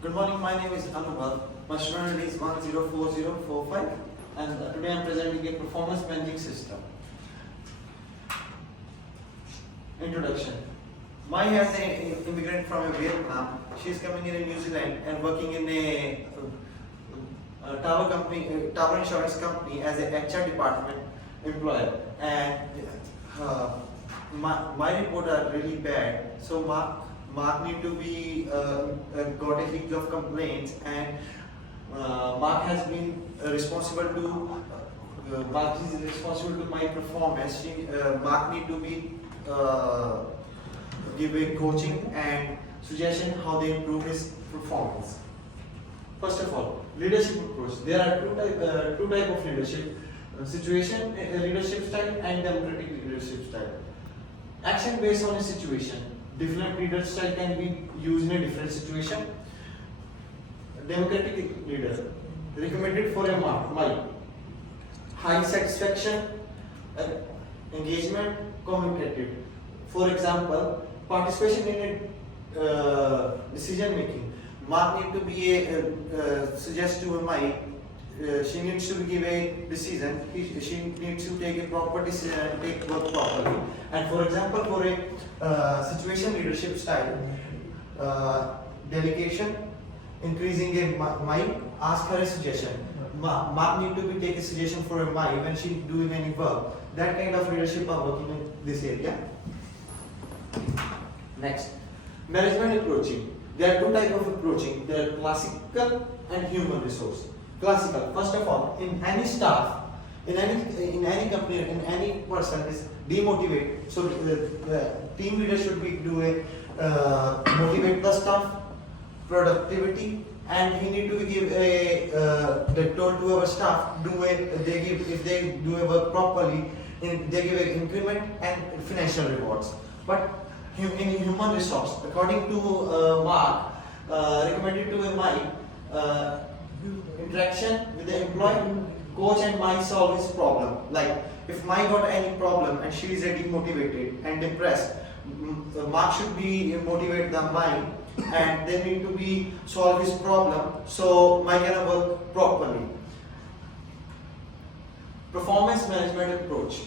Good morning, my name is Anubhav. My student ID is 104045 and today I am presenting a performance managing system. Introduction. Mai has an immigrant from Vietnam. She is coming in New Zealand and working in a tower company, tower insurance company as a HR department employee. And my report are really bad. So Mark need to be got a heap of complaints, and Mark has been responsible to Mark is responsible to my performance. Mark need to be give a coaching and suggestion how they improve his performance. First of all, leadership approach. There are two type of leadership: situation leadership style and democratic leadership style. Action based on a situation. Different leader style can be used in a different situation. Democratic leader recommended for a Mike. High satisfaction, engagement, communicated. For example, participation in a decision making. Mark need to be a suggest to a Mike. She needs to give a decision. She needs to take a proper decision and take work properly. And for example, for a situation leadership style, delegation, increasing a Mike, ask her a suggestion. Mark need to be take a suggestion for a Mike when she doing any work. That kind of leadership are working in this area. Next, management approaching. There are two types of approaching. There are classical and human resource. Classical. First of all, in any staff, in any company, in any person is demotivate. So the team leader should be do a motivate the staff, productivity, and he need to give a they told to our staff do it. They give if they do a work properly, they give an increment and financial rewards. But in human resource, according to Mark, recommended to Mike. Interaction with the employee, coach and Mike solve his problem. Like if Mike got any problem and she is demotivated and depressed, Mark should be motivate the Mike and they need to be solve his problem so Mike can work properly. Performance management approach.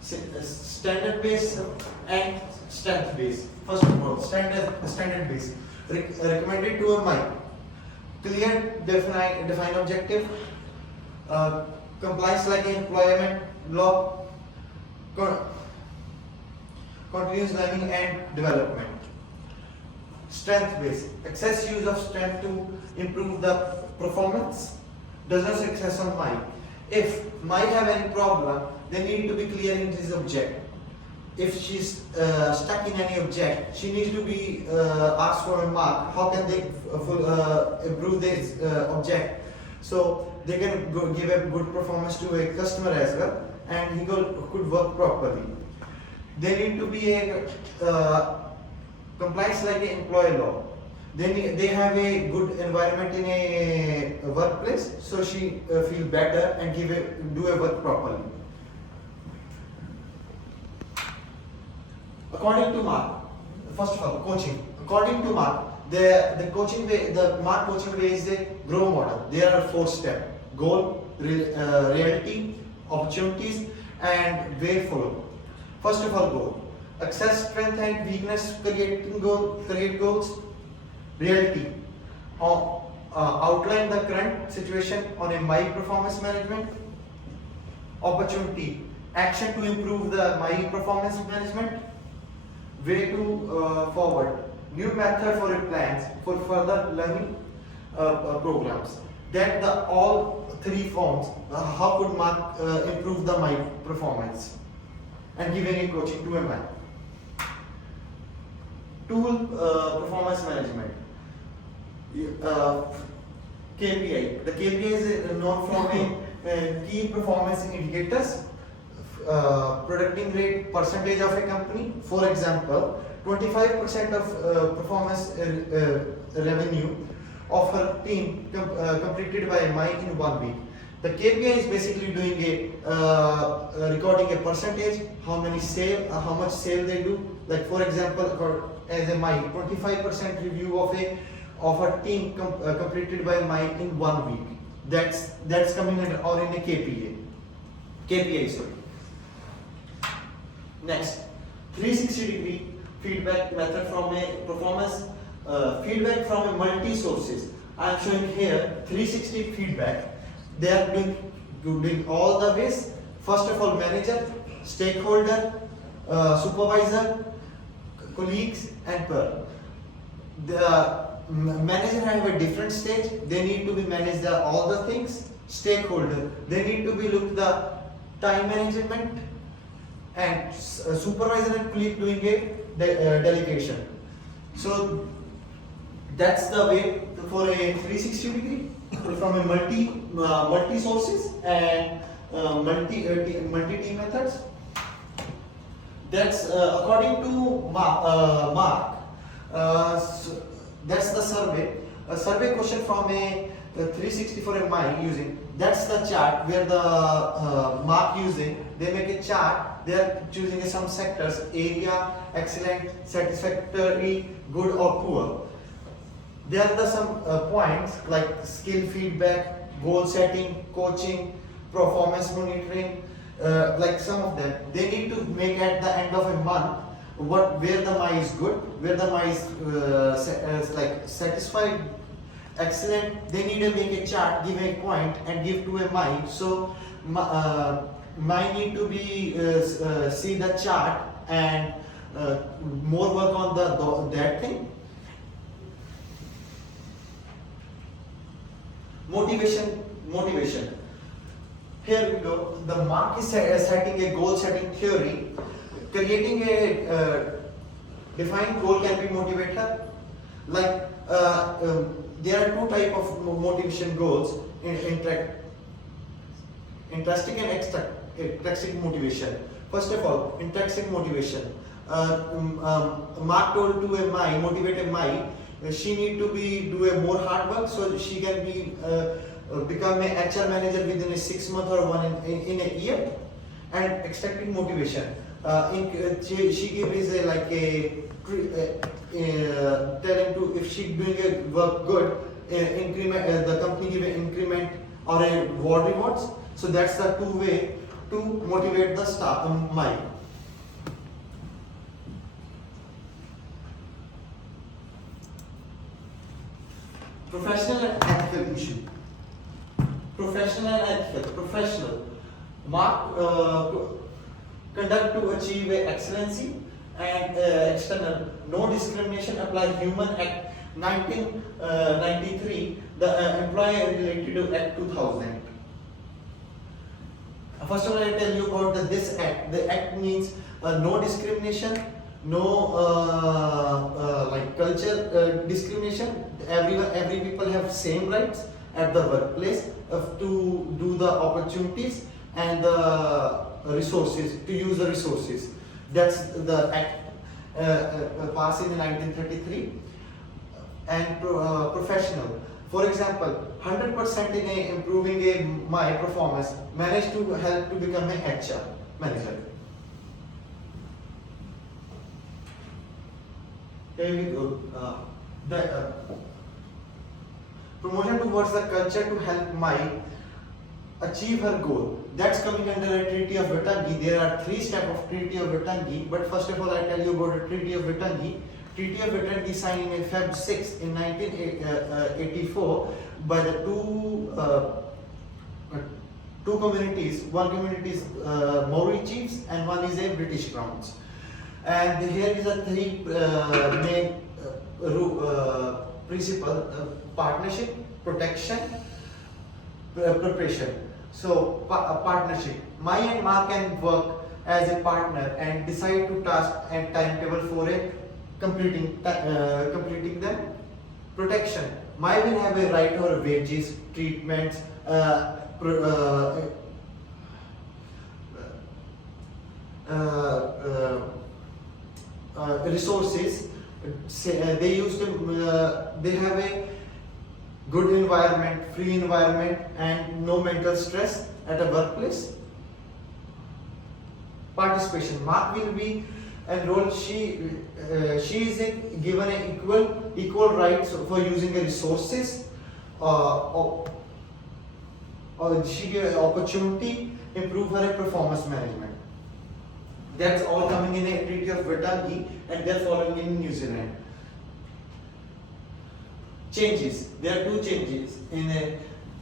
Standard based and strength based. First of all, standard based. Recommended to a Mike. Clear, define objective, compliance like employment law, continuous learning and development. Strength based, excess use of strength to improve the performance, does not success on Mike. If Mike have any problem, they need to be clear in his object. If she's stuck in any object, she needs to be asked for a Mark. How can they improve this object so they can give a good performance to a customer as well, and he could work properly. They need to be a compliance like an employee law. They have a good environment in a workplace, so she feel better and do a work properly. According to Mark, first of all, coaching. According to Mark, the coaching way, the Mark coaching way is the GROW model. There are 4 steps: goal, reality, opportunities, and way forward. First of all, goal. Access strength and weakness, create goals. Reality. Outline the current situation on a My performance management. Opportunity. Action to improve the My performance management. Way to forward, new method for plans for further learning programs. That all 3 forms. How could Mark improve the My performance and give any coaching to a man. Tool performance management. KPI. The KPI is known from a key performance indicators. Productivity rate percentage of a company. For example, 25% of performance revenue of her team completed by Mike in 1 week. The KPI is basically doing a recording a percentage, how much sale they do. Like for example, as a Mike, 25% review of a of a team completed by Mike in 1 week. That's coming under or in a KPI, sorry. Next, 360-degree feedback method from a performance feedback from a multi sources. I am showing here 360 feedback. They are doing all the ways. First of all, manager, stakeholder, supervisor, colleagues, and peer. The manager have a different stage. They need to be manage all the things. Stakeholder, they need to be look the time management, and supervisor and colleague doing a delegation. So that's the way for a 360-degree from a multi sources and multi team methods. That's according to Mark. That's the survey. A survey question from a 360 for a mile using. That's the chart where the Mark using. They make a chart. They are choosing some sectors: area, excellent, satisfactory, good, or poor. There are some points like skill feedback, goal setting, coaching, performance monitoring. Like some of them, they need to make at the end of a month where the MI is good, where the MI is like satisfied, excellent. They need to make a chart, give a point, and give to a MI. So MI need to be see the chart and more work on that thing. Motivation. Here we go. The Mark is setting a goal setting theory. Creating a defined goal can be motivator. Like there are two type of motivation goals: intrinsic and extrinsic motivation. First of all, intrinsic motivation. Mark told to a MI, motivate a MI. She need to do a more hard work so she can be become a HR manager within a 6 month or in a year. And extrinsic motivation. She gives telling to if she doing a work good, increment the company give an increment or a rewards. So that's the two way to motivate the staff. Professional and ethical issue. Professional. Mark conduct to achieve excellency and external. No discrimination apply. Human Act 1993. The employee related to Act 2000. First of all, I tell you about this act. The act means no discrimination, no like culture discrimination. Every people have same rights at the workplace to do the opportunities and the resources, to use the resources. That's the act passed in 1933. And professional. For example, 100% in improving my performance, managed to help to become an HR manager. Here we go. Promotion towards the culture to help Mai achieve her goal. That's coming under a Treaty of Waitangi. There are 3 steps of Treaty of Waitangi, but first of all I tell you about the Treaty of Waitangi. Treaty of Waitangi signed in Feb 6 in 1984 by the two communities. One community is Maori chiefs and one is a British Crowns. And here is the 3 main principle: partnership, protection, preparation. So partnership. Mai and Ma can work as a partner and decide to task and timetable for a completing them. Protection. Mai will have a right or wages, treatments, resources. They use to they have a good environment, free environment, and no mental stress at a workplace. Participation. Mark will be and role. She is given a equal rights for using the resources. Or she give an opportunity improve her performance management. That's all coming in a Treaty of Waitangi, and they're following in New Zealand. Changes. There are two changes in a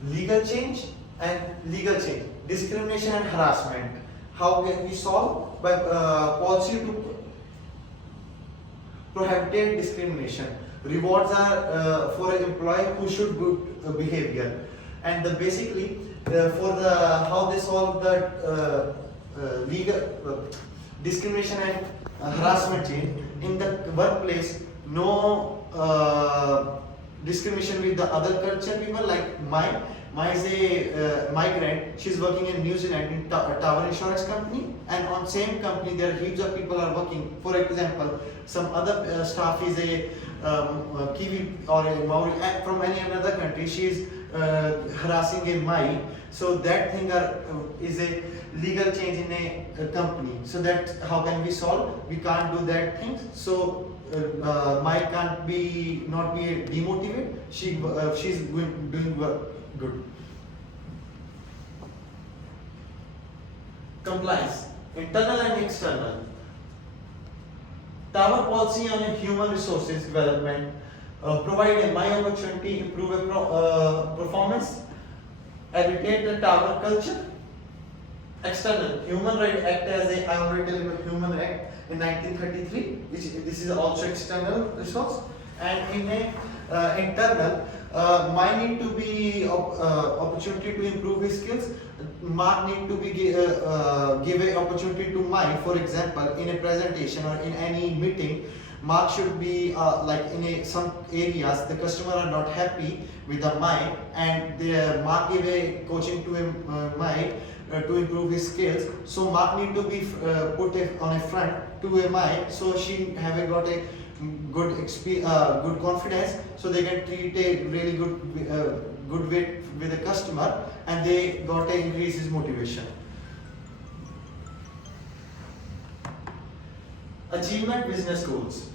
legal change and legal change. Discrimination and harassment. How can we solve? By policy to prohibit discrimination. Rewards are for an employee who should good behavior, and basically for the how they solve the legal discrimination and harassment change in the workplace. No discrimination with the other culture people, like my is a migrant. She's working in New Zealand in tower insurance company, and on same company there are heaps of people are working. For example, some other staff is a Kiwi or a Maori from any another country. She is harassing a Mai. So that thing is a legal change in a company. So that how can we solve? We can't do that thing. So Mai can't not be demotivated. She's doing work good. Compliance, internal and external. Tower policy on human resources development provide a my opportunity, improve a performance, educate the tower culture. External, Human Rights Act as a I already tell you Human Act in 1933, which this is also external resource, and in a internal, my need to be opportunity to improve his skills. Mark need to be give a opportunity to Mai. For example, in a presentation or in any meeting, Mark should be like in some areas the customer are not happy with the Mai, and the Mark give a coaching to him Mai to improve his skills. So Mark need to be put on a front to a Mai, so she have got a good confidence, so they can treat a really good way with the customer, and they got to increase his motivation. Achievement business goals.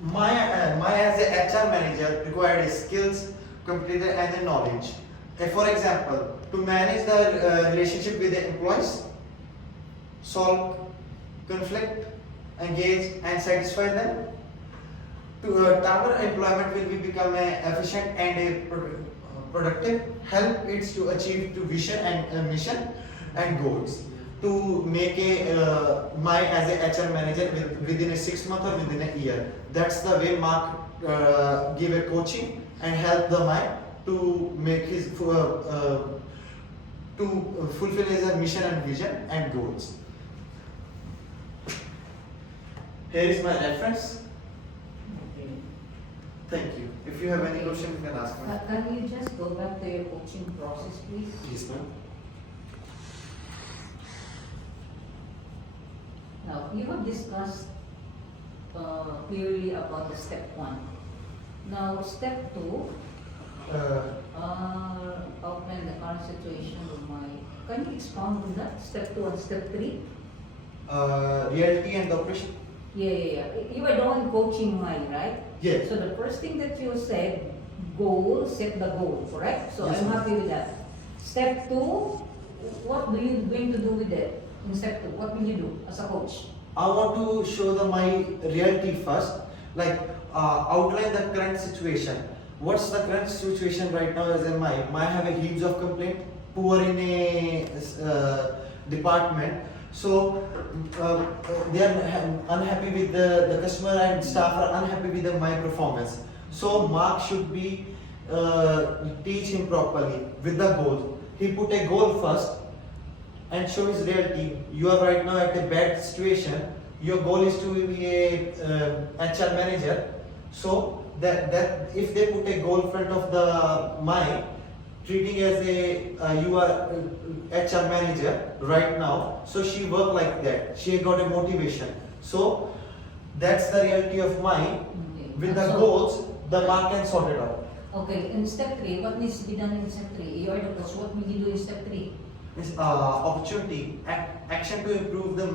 My as a HR manager required skills, competence, and the knowledge. For example, to manage the relationship with the employees, solve conflict, engage and satisfy them. To tower employment will become efficient and productive. Help it to achieve to vision and mission and goals. To make a my as a HR manager within a 6 month or within a year. That's the way Mark give a coaching and help the Mike to make his to fulfill his mission and vision and goals. Here is my reference. Thank you. If you have any question, you can ask me. Can you just go back to your coaching process, please? Yes, ma'am. Now, you have discussed clearly about the step 1. Now, step 2, outline the current situation of my. Can you expound on that? Step 2 and step 3? Reality and operation. Yeah. You were doing coaching mind, right? Yeah. So the first thing that you said, goal, set the goal, correct? So Yes, I'm ma'am. happy with that. Step 2, what do you going to do with it? In step 2, what will you do as a coach? I want to show my reality first, like outline the current situation. What's the current situation right now as in my have a heaps of complaint, poor in a department. So they are unhappy with the customer, and staff are unhappy with my performance. So Mark should be teach him properly with the goal. He put a goal first and show his reality. You are right now at a bad situation. Your goal is to be a HR manager. So that if they put a goal in front of the treating as a you are HR manager right now, so she work like that. She got a motivation. So that's the reality of Okay. with the So- goals. The Mark can sort it out. Okay, in step 3, what needs to be done in step 3? You are the coach, what will you do in step 3? Is opportunity action to improve the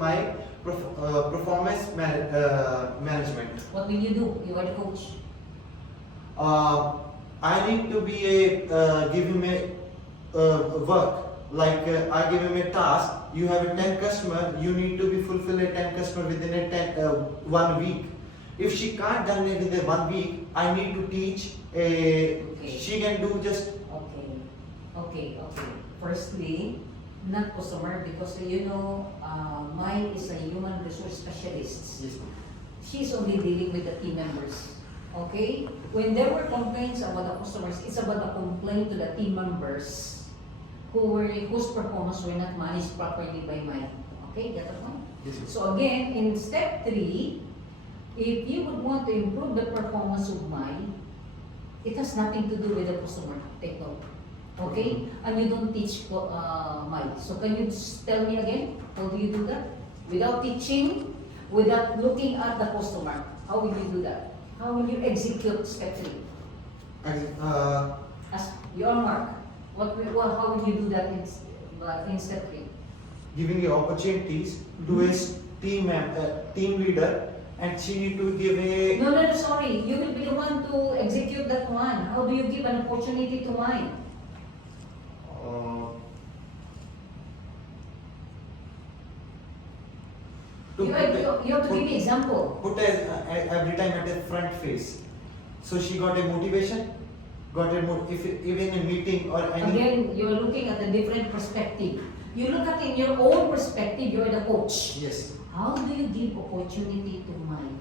performance management. What will you do? You are the coach. I need to be give him a work. Like I give him a task. You have a 10 customer. You need to be fulfill a 10 customer within a 1 week. If she can't done it within 1 week, I need to teach. Okay. She can do just. Okay. Firstly, not customer because you know, Mai is a human resource specialist. Yes, ma'am. She's only dealing with the team members. Okay? When there were complaints about the customers, it's about a complaint to the team members whose performance were not managed properly by Mai. Okay, get the point? Yes, ma'am. So again, in step 3, if you would want to improve the performance of Mai, it has nothing to do with the customer. Take note. Okay? And you don't teach Mai. So can you just tell me again, how do you do that? Without teaching, without looking at the customer, how will you do that? How will you execute step 3? As your mark, how will you do that in step 3? Giving you opportunities to a team leader, and she need to give a. No, sorry. You will be the one to execute that one. How do you give an opportunity to mine? You have to give me example. Put every time at a front face. So she got a motivation, if even in meeting or any. Again, you're looking at a different perspective. You look at it in your own perspective, you're the coach. Yes. How do you give opportunity to mine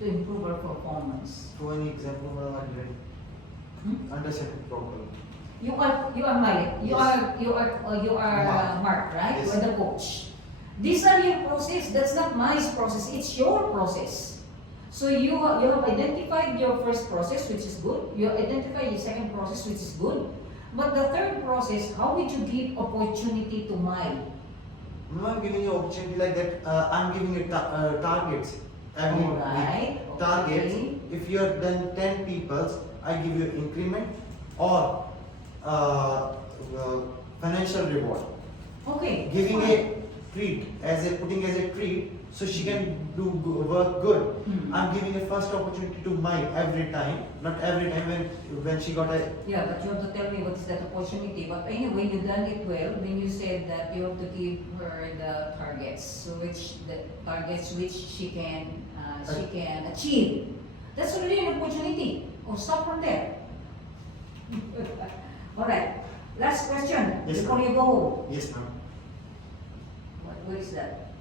to improve our performance? To any example, I didn't understand it properly. You are Mike. You are Mark. Mark, right? Yes. You are the coach. These are your process. That's not my process. It's your process. So you have identified your first process, which is good. You identified your second process, which is good. But the third process, how would you give opportunity to mine? No, I'm giving you opportunity like that. I'm giving you targets. Every Alright, week. Targets. okay. If you have done 10 peoples, I give you increment or financial reward. Okay. Giving fine. a treat putting as a treat, so she can do work good. Hmm. I'm giving a first opportunity to Mai every time, not every time when she got a. Yeah, but you have to tell me what is that opportunity. But anyway, you done it well when you said that you have to give her the targets, so which she can achieve. That's already an opportunity. Oh, stop from there. All right. Last question Yes, before ma'am. you go home. Yes, ma'am. What is that?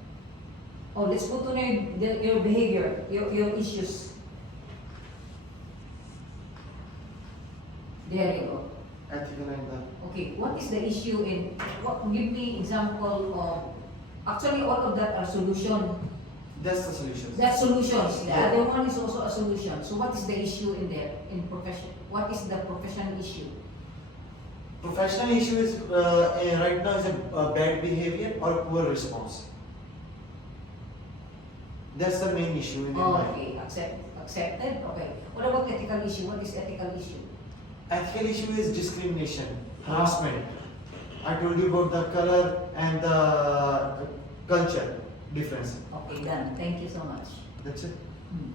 Oh, let's go to your behavior, your issues. There you go. Ethical and Okay, what is the issue give me example of, actually all of that are solution. that's the solution. That's solutions. The Yeah. other one is also a solution. So what is the issue in there, in profession? What is the professional issue? Professional issue is right now is a bad behavior or a poor response. That's the main issue in my mind. Okay, accepted. Okay. What about ethical issue? What is ethical issue? Ethical issue is discrimination, harassment. I told you about the color and the culture difference. Okay, done. Thank you so much. That's it. Hmm.